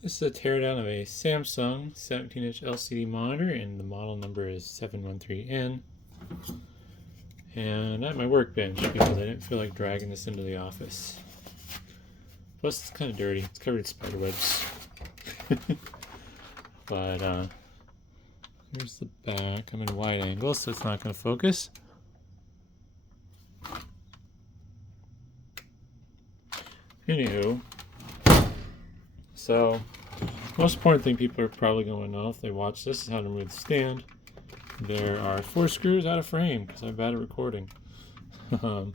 This is a teardown of a Samsung 17-inch LCD monitor, and the model number is 713N. And at my workbench because I didn't feel like dragging this into the office. Plus, it's kind of dirty. It's covered in spider webs. But here's the back. I'm in wide angle, so it's not going to focus. Anywho, so most important thing people are probably going to know if they watch this is how to remove the stand. There are 4 screws out of frame because I'm bad at recording. 4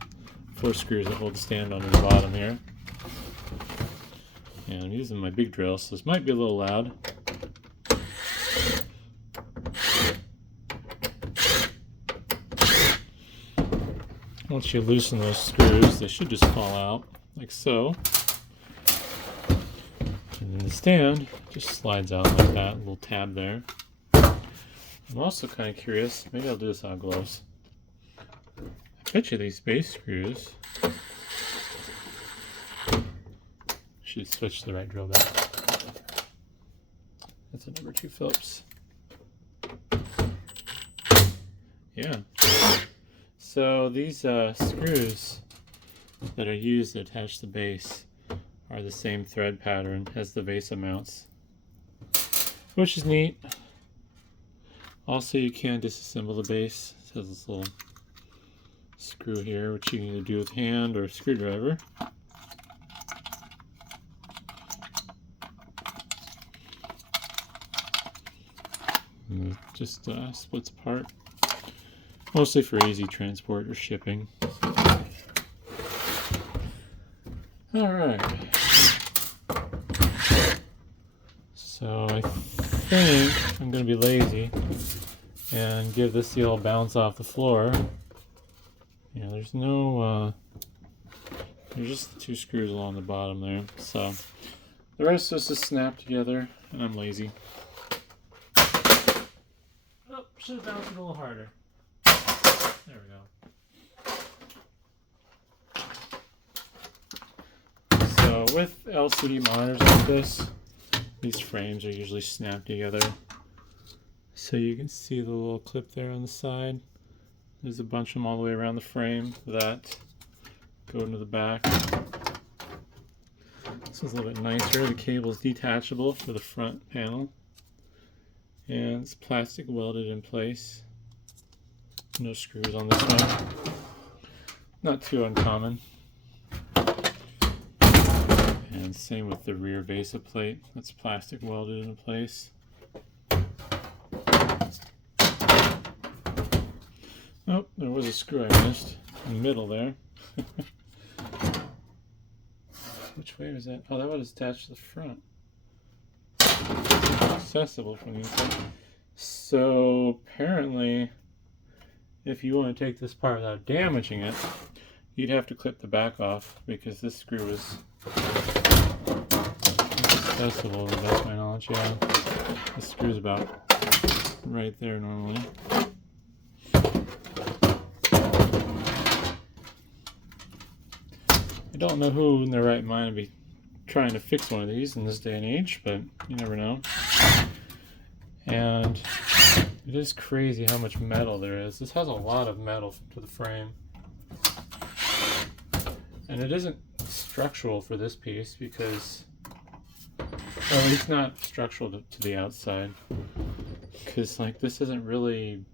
screws that hold the stand onto the bottom here. And I'm using my big drill, so this might be a little loud. Once you loosen those screws, they should just fall out, like so. And then the stand just slides out like that, a little tab there. I'm also kind of curious, maybe I'll do this on gloves. I bet you these base screws should switch to the right drill back. That's a number 2 Phillips. Yeah. So these screws that are used to attach the base are the same thread pattern as the VESA mounts, which is neat. Also, you can disassemble the base. It has this little screw here, which you can either do with hand or screwdriver. And it just splits apart, mostly for easy transport or shipping. Alright, so I think I'm going to be lazy and give this the old bounce off the floor. Yeah, there's no, there's just 2 screws along the bottom there, so the rest of this is snapped together, and I'm lazy. Oh, should have bounced it a little harder. There we go. So with LCD monitors like this, these frames are usually snapped together. So you can see the little clip there on the side. There's a bunch of them all the way around the frame that go into the back. This is a little bit nicer. The cable is detachable for the front panel. And it's plastic welded in place. No screws on this one. Not too uncommon. And same with the rear VESA plate. That's plastic welded into place. Oh, there was a screw I missed in the middle there. Which way was that? Oh, that was attached to the front. Accessible from the inside. So apparently, if you want to take this part without damaging it, you'd have to clip the back off because this screw is accessible to the best of my knowledge. Yeah, this screw's about right there normally. I don't know who in their right mind would be trying to fix one of these in this day and age, but you never know. And it is crazy how much metal there is. This has a lot of metal to the frame. And it isn't structural for this piece because, or at least not structural to the outside. Because like this isn't really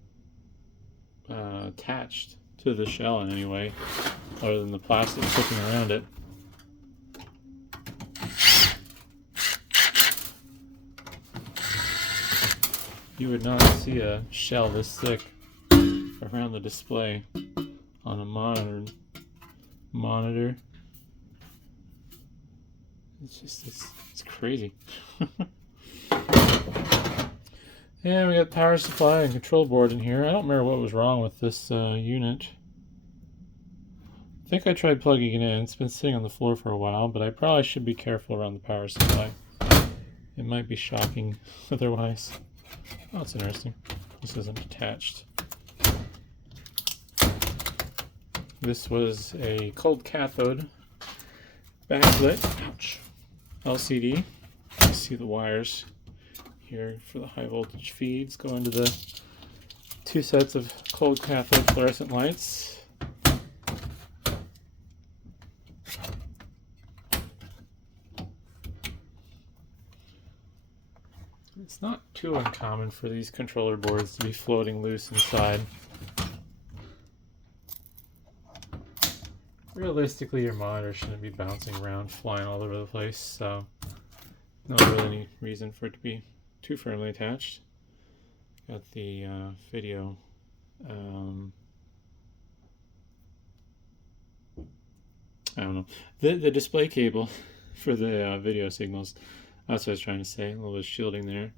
attached to the shell in any way, other than the plastic sticking around it. You would not see a shell this thick around the display on a monitor. It's crazy. And we got power supply and control board in here. I don't remember what was wrong with this unit. I think I tried plugging it in. It's been sitting on the floor for a while, but I probably should be careful around the power supply. It might be shocking otherwise. Oh, that's interesting. This isn't attached. This was a cold cathode backlit LCD. You see the wires here for the high voltage feeds go into the 2 sets of cold cathode fluorescent lights. It's not too uncommon for these controller boards to be floating loose inside. Realistically, your monitor shouldn't be bouncing around, flying all over the place, so no really any reason for it to be too firmly attached. Got the video I don't know, the display cable for the video signals. That's what I was trying to say. A little bit of shielding there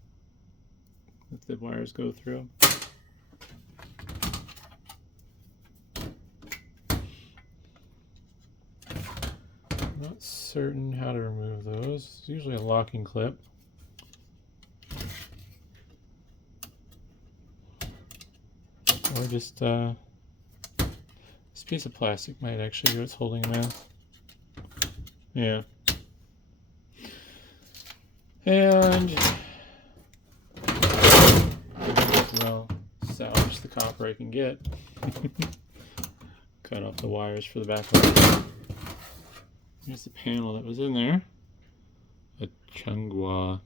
that the wires go through. Not certain how to remove those. It's usually a locking clip. Or just this piece of plastic might actually be what's holding them in. Yeah. And well, salvage the copper I can get. Cut off the wires for the backlight. Here's the panel that was in there. A Chunghwa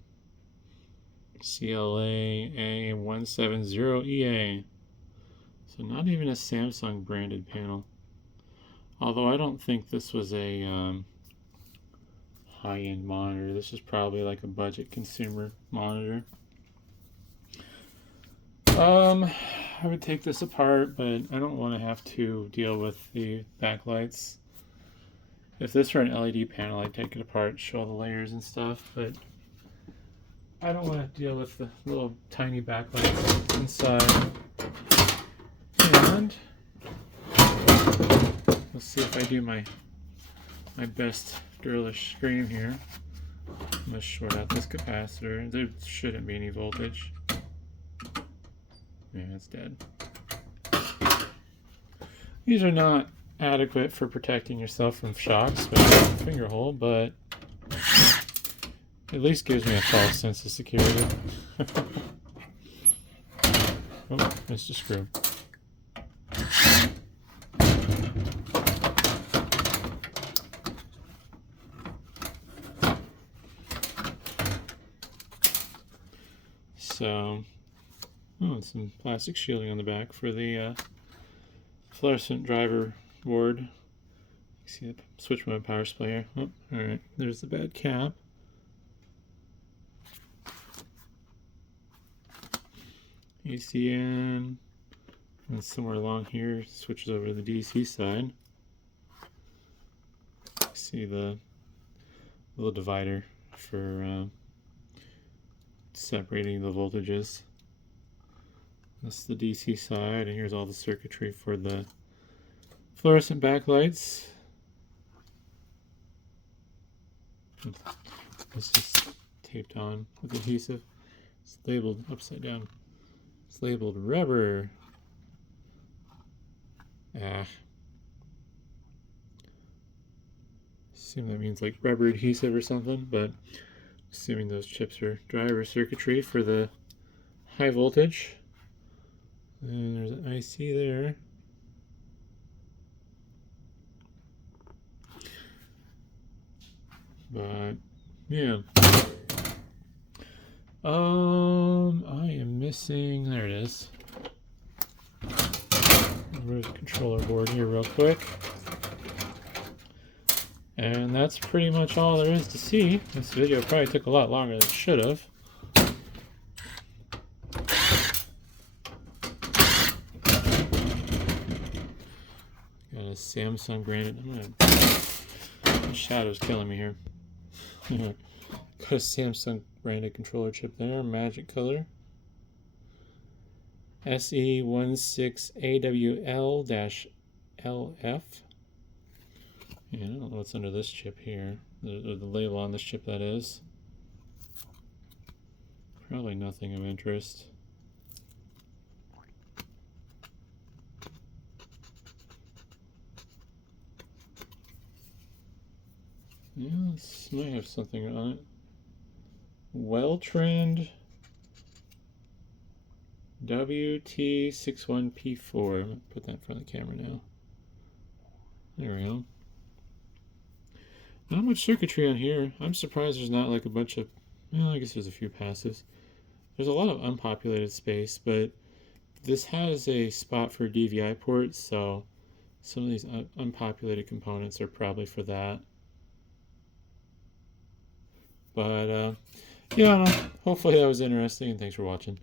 CLA A170EA. So not even a Samsung branded panel. Although I don't think this was a high-end monitor. This is probably like a budget consumer monitor. I would take this apart, but I don't want to have to deal with the backlights. If this were an LED panel, I'd take it apart, show all the layers and stuff, but I don't want to deal with the little tiny backlights inside. And let's see if I do my best girlish scream here. I'm going to short out this capacitor. There shouldn't be any voltage. Yeah, it's dead. These are not adequate for protecting yourself from shocks with a finger hole, but at least gives me a false sense of security. Oh, missed a screw. So, oh, some plastic shielding on the back for the fluorescent driver board. You see the switch mode power supply here. Oh, alright, there's the bad cap. ACN, and somewhere along here switches over to the DC side. See the little divider for separating the voltages. That's the DC side, and here's all the circuitry for the fluorescent backlights. This is taped on with adhesive. It's labeled upside down. It's labeled rubber. Assume that means like rubber adhesive or something, but assuming those chips are driver circuitry for the high voltage. And there's an IC there. But yeah. I am missing, there it is. Remove the controller board here real quick. And that's pretty much all there is to see. This video probably took a lot longer than it should have. Got a Samsung branded. The shadow's killing me here. Got a Samsung branded controller chip there, magic color. SE16AWL-LF. Yeah, I don't know what's under this chip here. The label on this chip, that is. Probably nothing of interest. Yeah, this might have something on it. well-trend WT61P4. I'm going to put that in front of the camera now. There we go. Not much circuitry on here. I'm surprised there's not like a bunch of, well, I guess there's a few passives. There's a lot of unpopulated space, but this has a spot for DVI ports, so some of these unpopulated components are probably for that. But yeah, hopefully that was interesting, and thanks for watching.